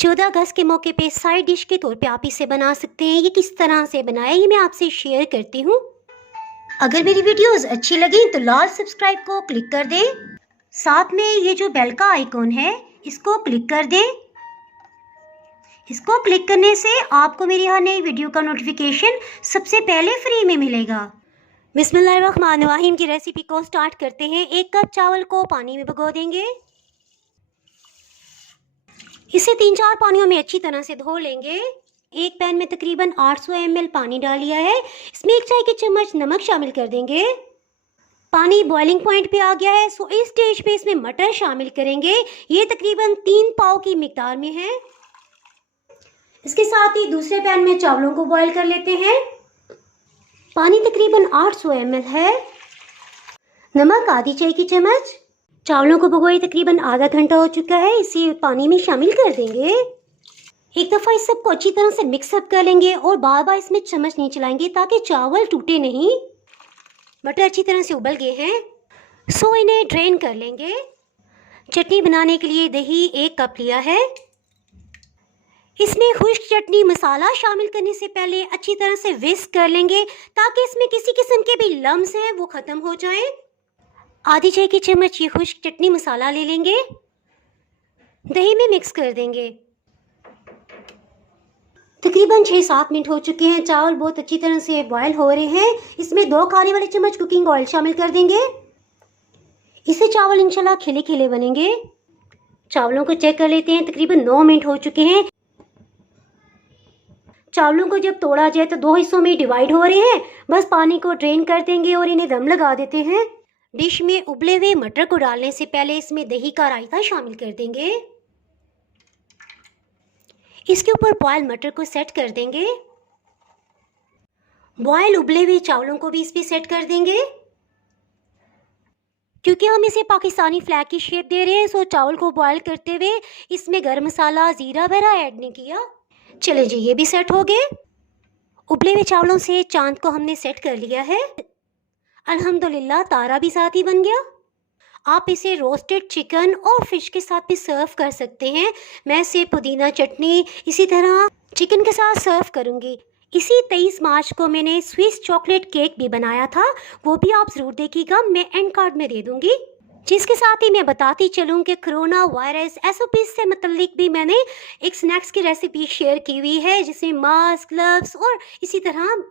14 अगस्त के मौके पे साइड डिश के तौर पे आप इसे बना सकते हैं। ये किस तरह से बनाया ये मैं आपसे शेयर करती हूँ। अगर मेरी वीडियोस अच्छी लगी तो लाल सब्सक्राइब को क्लिक कर दें। साथ में ये जो बेल का आइकॉन है इसको क्लिक कर दें। इसको क्लिक करने से आपको मेरी हर नई वीडियो का नोटिफिकेशन सबसे पहले फ्री में मिलेगा। बिस्मिल्लाहिर्रहमानिर्रहीम की रेसिपी को स्टार्ट करते हैं। 1 कप चावल को पानी में भिगो देंगे। इसे 3-4 पानियों में अच्छी तरह से धो लेंगे। एक पैन में तकरीबन 800 ml पानी डाल लिया है। इसमें 1 चाय की चम्मच नमक शामिल कर देंगे। पानी बॉइलिंग पॉइंट पे आ गया है, सो इस स्टेज पे इसमें मटर शामिल करेंगे। ये तकरीबन 3 पाव की मिकदार में है। इसके साथ ही दूसरे पैन में चावलों को बॉईल कर लेते हैं। पानी तकरीबन 800 ml है। नमक आधी चाय की चम्मच। चावलों को भिगोए तकरीबन आधा घंटा हो चुका है। इसे पानी में शामिल कर देंगे। एक दफ़ा इस सबको अच्छी तरह से मिक्सअप कर लेंगे और बार बार इसमें चम्मच नहीं चलाएंगे ताकि चावल टूटे नहीं। मटर अच्छी तरह से उबल गए हैं, सो इन्हें ड्रेन कर लेंगे। चटनी बनाने के लिए दही 1 कप लिया है। इसमें खुश्क चटनी मसाला शामिल करने से पहले अच्छी तरह से विस्क कर लेंगे ताकि इसमें किसी किस्म के भी लम्स हैं वो ख़त्म हो जाएं। आधी चाय की चम्मच ये खुश्क चटनी मसाला ले लेंगे, दही में मिक्स कर देंगे। तकरीबन 6-7 मिनट हो चुके हैं। चावल बहुत अच्छी तरह से बॉयल हो रहे हैं। इसमें 2 खाने वाले चम्मच कुकिंग ऑयल शामिल कर देंगे। इससे चावल इंशाल्लाह खिले खिले बनेंगे। चावलों को चेक कर लेते हैं। तकरीबन 9 मिनट हो चुके हैं। चावलों को जब तोड़ा जाए तो 2 हिस्सों में डिवाइड हो रहे हैं। बस पानी को ड्रेन कर देंगे और इन्हें दम लगा देते हैं। डिश में उबले हुए मटर को डालने से पहले इसमें दही का रायता शामिल कर देंगे। इसके ऊपर बॉयल मटर को सेट कर देंगे। बॉयल उबले हुए चावलों को भी इस पे सेट कर देंगे। क्योंकि हम इसे पाकिस्तानी फ्लैग की शेप दे रहे हैं, सो चावल को बॉयल करते हुए इसमें गरम मसाला जीरा वगैरह ऐड नहीं किया। चले जी, ये भी सेट हो गए। उबले हुए चावलों से चांद को हमने सेट कर लिया है। अल्हम्दुलिल्लाह तारा भी साथ ही बन गया। आप इसे रोस्टेड चिकन और फिश के साथ भी सर्व कर सकते हैं। मैं इसे पुदीना चटनी इसी तरह चिकन के साथ सर्व करूंगी। इसी 23 मार्च को मैंने स्विस चॉकलेट केक भी बनाया था, वो भी आप ज़रूर देखिएगा, मैं एंड कार्ड में दे दूंगी। जिसके साथ ही मैं बताती चलूँ कि कोरोना वायरस SOP से मतलब भी मैंने एक स्नैक्स की रेसिपी शेयर की हुई है, जिसमें मास्क, ग्लव्स और इसी तरह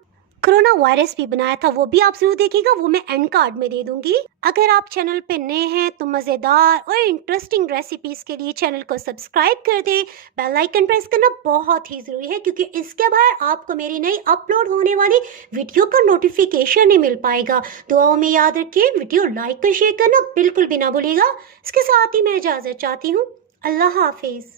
कोरोना वायरस भी बनाया था, वो भी आप जरूर देखिएगा, वो मैं एंड कार्ड में दे दूंगी। अगर आप चैनल पे नए हैं तो मज़ेदार और इंटरेस्टिंग रेसिपीज़ के लिए चैनल को सब्सक्राइब कर दें। बेल आइकन प्रेस करना बहुत ही ज़रूरी है, क्योंकि इसके बाद आपको मेरी नई अपलोड होने वाली वीडियो का नोटिफिकेशन नहीं मिल पाएगा। दुआओं में याद रखिए, वीडियो लाइक और शेयर करना बिल्कुल भी ना भूलिएगा। इसके साथ ही मैं इजाज़त चाहती हूँ। अल्लाह हाफिज़।